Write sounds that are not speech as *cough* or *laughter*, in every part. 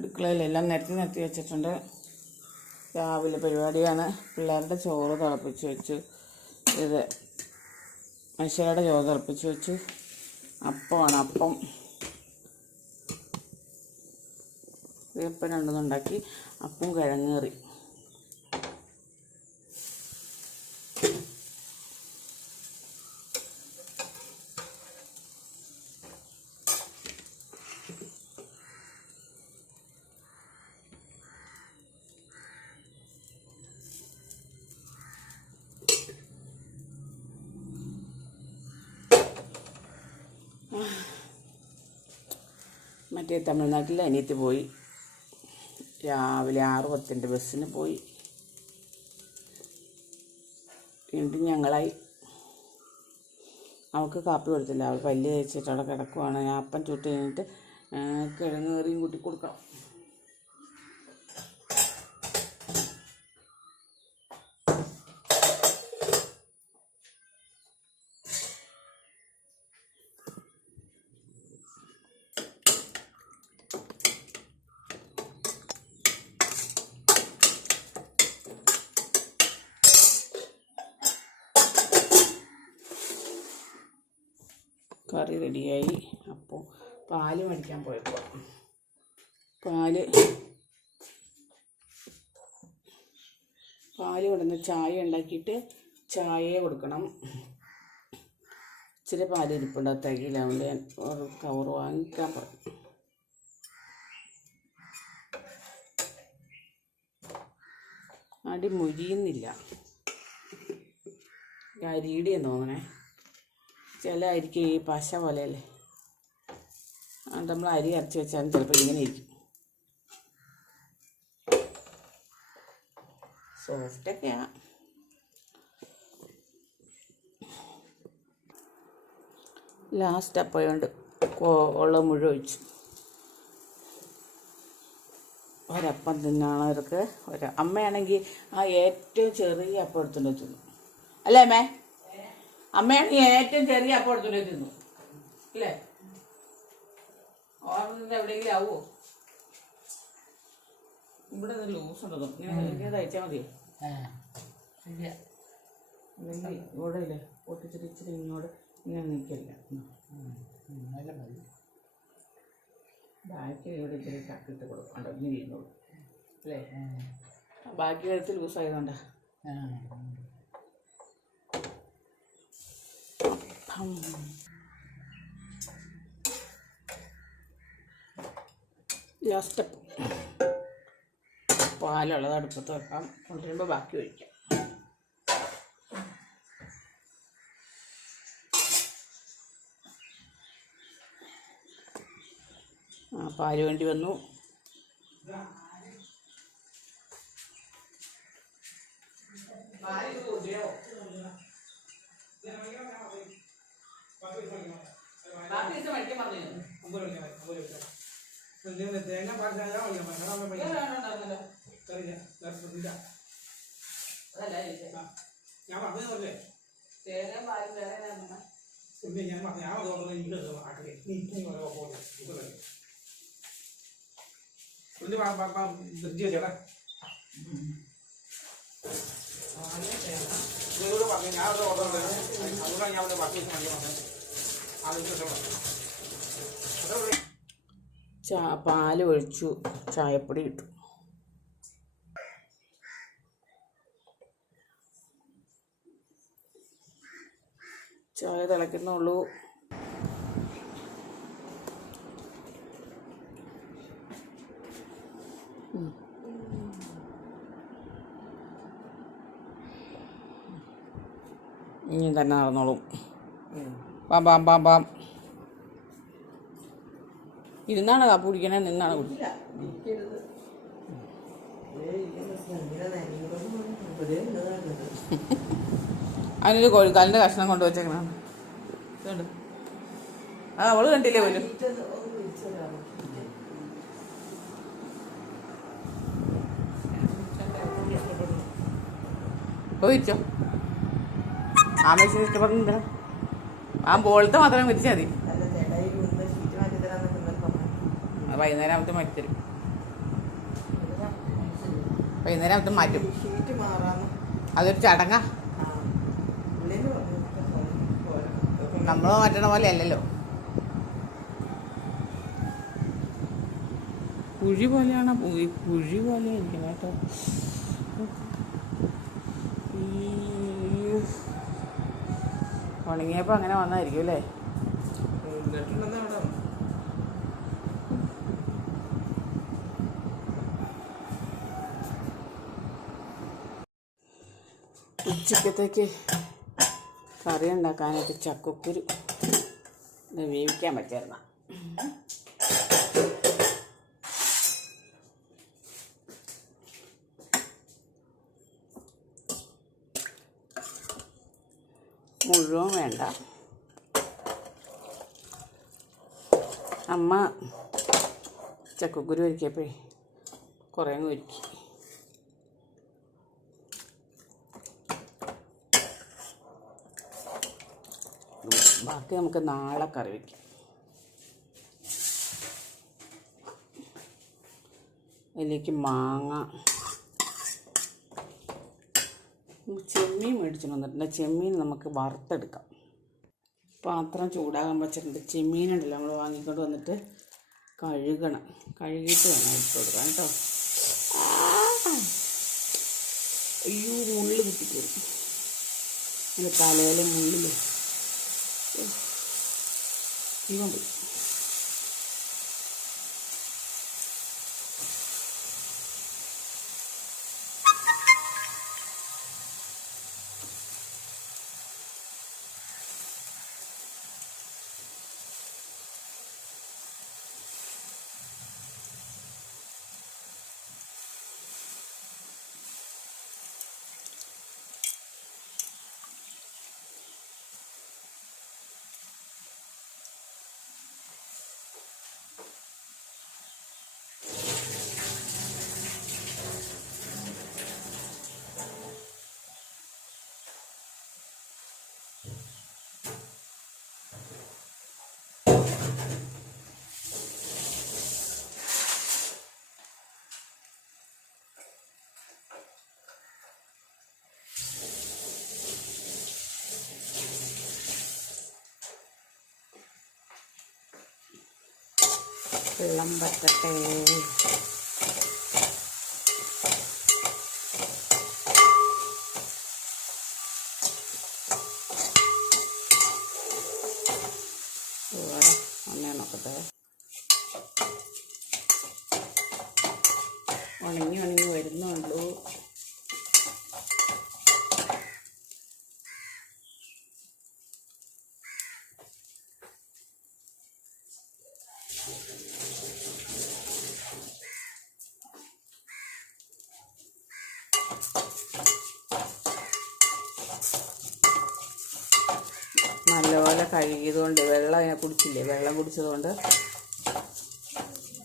അടുക്കളയിലെല്ലാം നിരത്തി നിരത്തി വെച്ചിട്ടുണ്ട്. രാവിലെ പരിപാടിയാണ്. പിള്ളേരുടെ ചോറ് തിളപ്പിച്ച് വെച്ചു ഇത് മനുഷ്യരുടെ ചോറ് തിളപ്പിച്ച് വെച്ചു അപ്പമാണ് അപ്പം. ഇപ്പം രണ്ടെന്നുണ്ടാക്കി അപ്പം കിഴങ്ങേറി മറ്റേ തമിഴ്നാട്ടിൽ അനിയത്തി പോയി. രാവിലെ ആറ് പത്തിന്റെ ബസ്സിന് പോയി. വീണ്ടും ഞങ്ങളായി. അവൾക്ക് കാപ്പി കൊടുത്തില്ല. അവൾ പല്ല് തേച്ചിട്ട് അവിടെ കിടക്കുവാണ്. ഞാൻ അപ്പം ചുട്ട് കഴിഞ്ഞിട്ട് കിഴങ്ങ് കറിയും കൂട്ടി കൊടുക്കണം. കറി റെഡിയായി. അപ്പോൾ പാൽ മേടിക്കാൻ പോയപ്പോൾ പാൽ. പാൽ കൊടുന്ന് ചായ ഉണ്ടാക്കിയിട്ട് ചായയെ കൊടുക്കണം. ഇച്ചിരി പാൽ ഇരിപ്പുണ്ട് അതുകൊണ്ട് ഞാൻ ഒരു കവർ വാങ്ങിക്കാൻ പറഞ്ഞു അടി മുരിയുന്നില്ല. അരിയുടെ തോന്നണേ. ചില അരിക്ക് ഈ പശ പോലെയല്ലേ? അത് നമ്മൾ അരി അരച്ച് വെച്ചാൽ ചിലപ്പോൾ ഇങ്ങനെ ഇരിക്കും. സോഫ്റ്റൊക്കെയാണ് ലാസ്റ്റ് അപ്പോഴുണ്ട് ഉള്ള മുഴുവൻ ഒഴിച്ചു. ഒരപ്പം തിന്നാണവർക്ക് ഒരു അമ്മയാണെങ്കിൽ ആ ഏറ്റവും ചെറിയ അപ്പം എടുത്തുകൊണ്ട് തിന്നു അല്ലേ അമ്മേ? അമ്മയാണെങ്കിൽ ഏറ്റവും ചെറിയ അപ്പം എടുത്തുകൊണ്ട് തിന്നു. അല്ലേ ഓർമ്മ എവിടെയെങ്കിലും ആവുമോ ഇവിടെ ലൂസ് ഉണ്ടോ ഇങ്ങനെ തയ്ച്ചാൽ മതിയോ? ഇവിടെ ഇല്ലേ? പൊട്ടിച്ചിട്ട് ഇച്ചിരി ഇങ്ങോട്ട് ഇങ്ങനെ നിൽക്കില്ല? ബാക്കി ഇവിടെ ഇച്ചിരി ചക്കിട്ട് കൊടുക്കണ്ട ഇങ്ങനെ ഇരുന്നോളൂ അല്ലേ ബാക്കി കാര്യത്തിൽ ലൂസ് ലാസ്റ്റ് പാലുള്ളത് അടുപ്പത്ത് വെക്കാം. കൊണ്ടുവരുമ്പോൾ ബാക്കി ഒഴിക്കാം. ആ പാൽ വേണ്ടി വന്നു. തേങ്ങ ഞാൻ പറഞ്ഞു. പറഞ്ഞേ. പിന്നെ ഞാൻ പറഞ്ഞു. ഞാൻ പറഞ്ഞു ഇത് ആക്കട്ടെ നീ നീ ഓരോ പോലെ പുള്ളി ധൃതി വെച്ചേടാ. നിങ്ങളോട് പറഞ്ഞു ഞാൻ ഓർഡർ അതുകൊണ്ടാണ് ഞാൻ അവിടെ ബാക്കി ചാ പാൽ ഒഴിച്ചു ചായപ്പൊടി ഇട്ടു. ചായ തിളയ്ക്കുന്നുള്ളൂ. ഇനി തന്നെ നടന്നോളും. പാം പാം പാം പാം. ഇരുന്നാണ് കാപ്പ് കുടിക്കണേ നിന്നാണ് കുടി *laughs* അതിനൊരു കോഴിക്കാലിന്റെ കഷ്ണം കൊണ്ട് വെച്ചേക്കണം ഇതുണ്ട്. അത് അവൾ കണ്ടില്ലേ പോലും? ചോദിച്ചോ ആമേശ്വരം ഇഷ്ടപ്പെടുന്നുണ്ട്? ആ ബോളത്തെ മാത്രം വിരിച്ചാൽ മതി. വൈകുന്നേരം ആകുമ്പോൾ മരിത്തരും വൈകുന്നേരം അത് മാറ്റും അതൊരു ചടങ്ങാ. നമ്മൾ മാറ്റണ പോലെ അല്ലല്ലോ. കുഴി പോലെയാണ് കുഴി പോലെ ഇരിക്കുന്നത് കേട്ടോ ഈ ഉണങ്ങിയപ്പോൾ അങ്ങനെ വന്നായിരിക്കും അല്ലേ? ഉച്ചക്കത്തേക്ക് കറി ഉണ്ടാക്കാനായിട്ട് ചക്കക്കുരു വേവിക്കാൻ പറ്റിയിരുന്ന മുഴുവൻ വേണ്ട അമ്മ ചക്കക്കുരു ഒരുക്കിയപ്പോഴേ കുറേ അങ്ങ് ഒരുക്കി. ബാക്കി നമുക്ക് നാളെ കറി വയ്ക്കാം അതിലേക്ക് മാങ്ങ. ചെമ്മീൻ മേടിച്ചു വന്നിട്ടുണ്ട്. ചെമ്മീൻ നമുക്ക് വറുത്തെടുക്കാം. പാത്രം ചൂടാകാൻ വെച്ചിട്ടുണ്ട്. ചെമ്മീനുണ്ടല്ലോ നമ്മൾ വാങ്ങിക്കൊണ്ട് വന്നിട്ട് കഴുകണം. കഴുകിയിട്ട് വേണം ഇട്ട് കൊടുക്കാൻ കേട്ടോ. അയ്യോ മുള്ളു കുത്തിക്കോളും അതിന്റെ തലയിലെ മുള്ളിൽ. ജീവൻ പോയി വെള്ളം പറ്റട്ടെ കഴുകിയതുകൊണ്ട് വെള്ളം കുടിച്ചില്ലേ? വെള്ളം കുടിച്ചതുകൊണ്ട്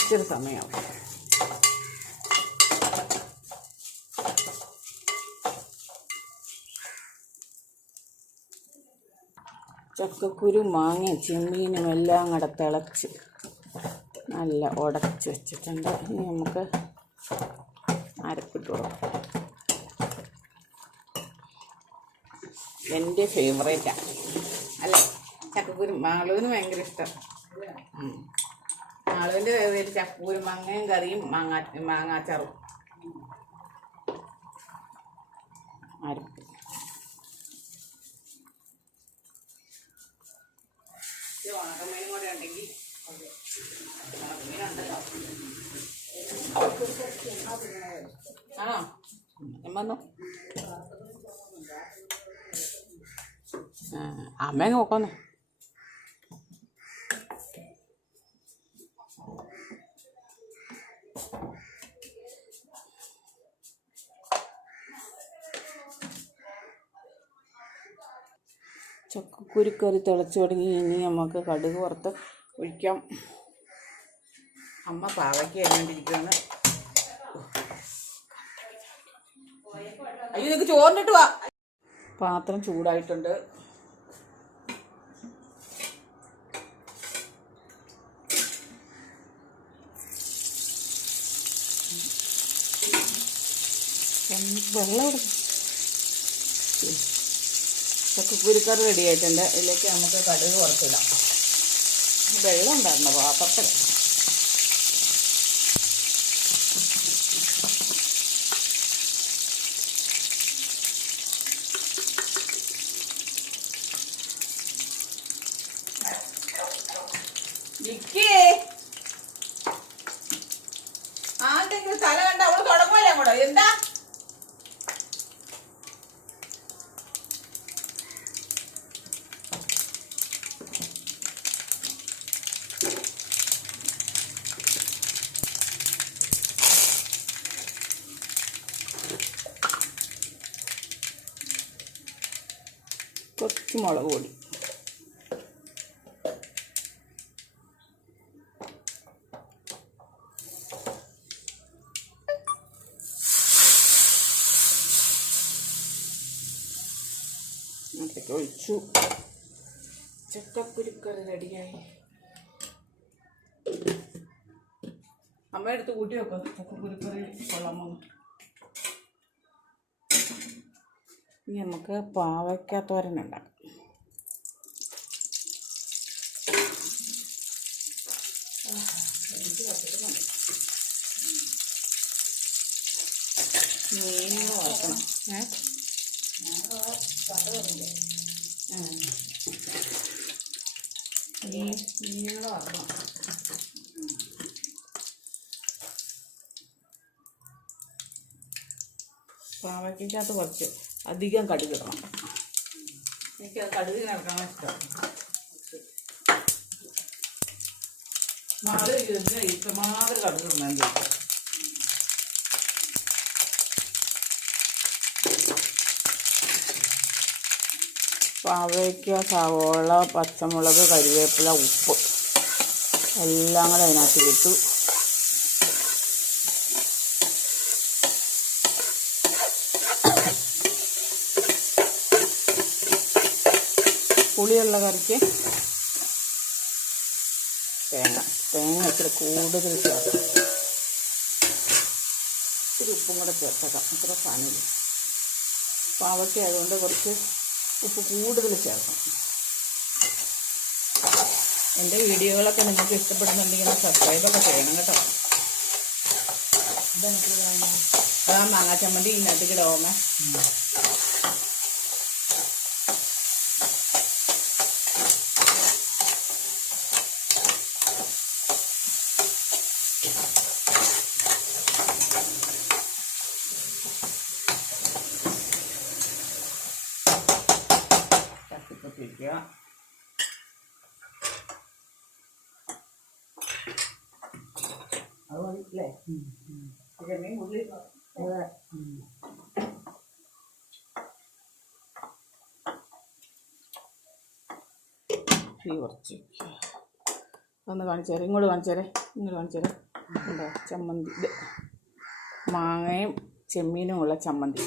ഇച്ചിരി സമയമാവും ചക്കക്കുരു മാങ്ങ ചെമ്മീനും എല്ലാം കൂടെ തിളച്ച് നല്ല ഉടച്ച് വെച്ചിട്ടുണ്ട്. ഇനി നമുക്ക് അരപ്പിട്ട് കൊടുക്കാം. എന്റെ ഫേവറേറ്റാണ് ചക്കക്കുരു മാളുവിന് ഭയങ്കര ഇഷ്ടം. മാളുവിന്റെ ഫേവറേറ്റ് ചക്കക്കുരു മാങ്ങയും കറിയും മാങ്ങാ മാങ്ങാച്ചാറും. അരപ്പ്. ഇത് ഉണക്കമീനും കൂടെ ഉണ്ടെങ്കിൽ ഉണക്കമീനുണ്ടല്ലോ ആണോ വന്നു അമ്മ നോക്കാന്ന് ചക്കക്കുരുക്കറി തിളച്ചു തുടങ്ങി. ഇനി നമുക്ക് കടുക് വറുത്ത് ഒഴിക്കാം. അമ്മ പാവയ്ക്ക് കഴിഞ്ഞിരിക്കുകയാണ് അയ്യോ നിങ്ങൾക്ക് ചോറിനിട്ട് വാ. പാത്രം ചൂടായിട്ടുണ്ട്. വെള്ളം എടുക്കും. ചക്കക്കുരുക്കറി റെഡി ആയിട്ടുണ്ട്. ഇതിലേക്ക് നമുക്ക് കടുക് കുറച്ചിടാം വെള്ളം ഉണ്ടായിരുന്നു പാത്രത്തിൽ കുറച്ച് മുളക് പൊടി. അതൊക്കെ ഒഴിച്ചു. ചക്കക്കുരുക്കറി റെഡിയായി. അമ്മ എടുത്ത് കൂട്ടി വെക്കാം ചക്കക്കുരുക്കറി കൊള്ളാമോ ഇനി നമുക്ക് പാവയ്ക്ക തോരൻ ഉണ്ടാക്കാം മീൻ വറക്കണം ഏ വറക്കണം. പാവയ്ക്കകത്ത് കുറച്ച് അധികം കടുക് ഇടണം എനിക്ക് കടുക് കിടക്കണം ഇഷ്ടം. നാളെ ഇതിന് ഇഷ്ടമാതിരി കടുക് ഇടണം എന്റെ വീട്ടിൽ. പാവയ്ക്ക സവോള പച്ചമുളക് കരിവേപ്പില ഉപ്പ്. എല്ലാം കൂടെ അതിനകത്ത് ഇട്ടു പുളിയുള്ള കറിക്ക് തേങ്ങ. തേങ്ങ ഇച്ചിരി കൂടുതൽ ചേർക്കാം. ഇത്തിരി ഉപ്പും കൂടെ ചേർത്തേക്കാം. ഇത്ര സാധനമില്ല പാവയ്ക്ക ആയതുകൊണ്ട് കുറച്ച് ഉപ്പ് കൂടുതൽ ചേർക്കാം എന്റെ വീഡിയോകളൊക്കെ നിങ്ങൾക്ക് ഇഷ്ടപ്പെടുന്നുണ്ടെങ്കിൽ സബ്സ്ക്രൈബൊക്കെ ചെയ്യണം കേട്ടോ. അതാ മാങ്ങാ ചമ്മന്തി ഇതിനകത്തേക്ക് ഇടാമേ തട്ടിപ്പൊട്ടിക്കുക അത് മതില്ലേ ചെമ്മീൻ ഉള്ളി അതെ വയ്ക്കുക. ഒന്ന് കാണിച്ചേരെ ഇങ്ങോട്ട് കാണിച്ചേരെ ഇങ്ങോട്ട് കാണിച്ചേരെ ഉണ്ടോ ചമ്മന്തി. ഇത് മാങ്ങയും ചെമ്മീനും ഉള്ള ചമ്മന്തി.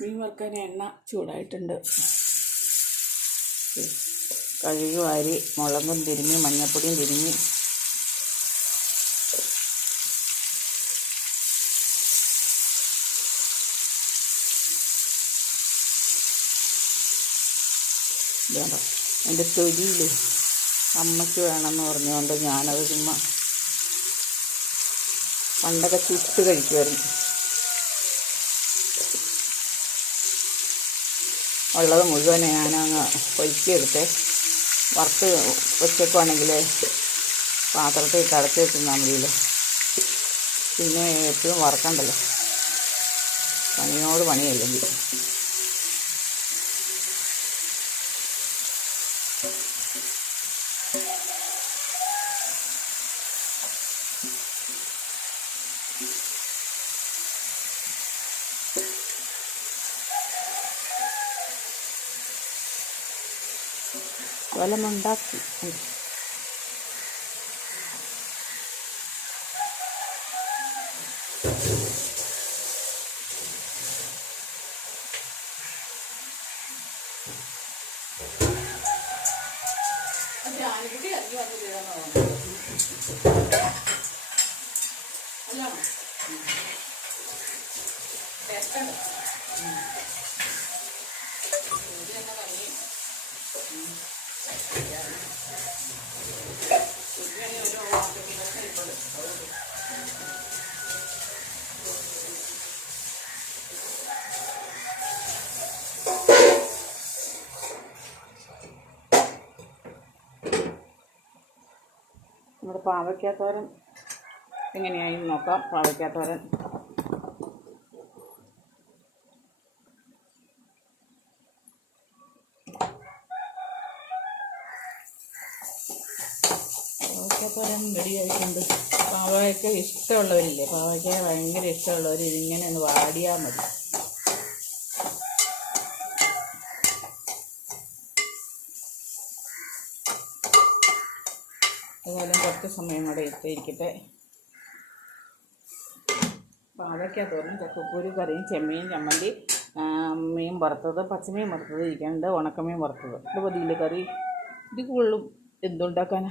മീൻ വറുക്കാൻ എണ്ണ ചൂടായിട്ടുണ്ട്. കഴുകി വാരി മുളകും തിരുമ്മി മഞ്ഞപ്പൊടിയും തിരുമ്മി വേണ്ട എന്റെ തൊലിയിൽ അമ്മയ്ക്ക് വേണമെന്ന് പറഞ്ഞുകൊണ്ട് ഞാനത് ചുമ്മാ പണ്ടൊക്കെ ചുട്ട് കഴിക്കുമായിരുന്നു. ഉള്ളത് മുഴുവൻ ഞാനങ്ങ് ഒഴിച്ചെടുത്തെ വറുത്ത് വെച്ചേക്കുവാണെങ്കിൽ പാത്രത്തിൽ തടച്ച് വെച്ചിരുന്നാൽ മതിയല്ലോ. പിന്നെ എപ്പോഴും വറക്കണ്ടല്ലോ. പണിയോട് പണിയല്ലെങ്കിൽ. വലമുണ്ടാക്കി പാവയ്ക്കാത്തോരൻ എങ്ങനെയായി നോക്കാം. പാവയ്ക്കാത്തോരൻ. പാവയ്ക്കാത്തോരൻ റെഡിയായിട്ടുണ്ട് പാവയ്ക്ക ഇഷ്ടമുള്ളവരില്ലേ? പാവയ്ക്ക ഭയങ്കര ഇഷ്ടമുള്ളവർ ഇതിങ്ങനെ ഒന്ന് വാടിയാൽ മതി. ഏതായാലും കുറച്ച് സമയം കൂടെ എത്തിയിരിക്കട്ടെ അതൊക്കെ തോന്നും. ചക്കപ്പൂരി കറിയും ചെമ്മീൻ ചമ്മന്തി മീൻ വറുത്തത് പച്ചമീൻ വറുത്തത് ഇരിക്കുന്നുണ്ട് ഉണക്കമീൻ വറുത്തത്. ഇത് പതിയില്ല കറി? ഇത് കൊള്ളും എന്തുണ്ടാക്കാനാ?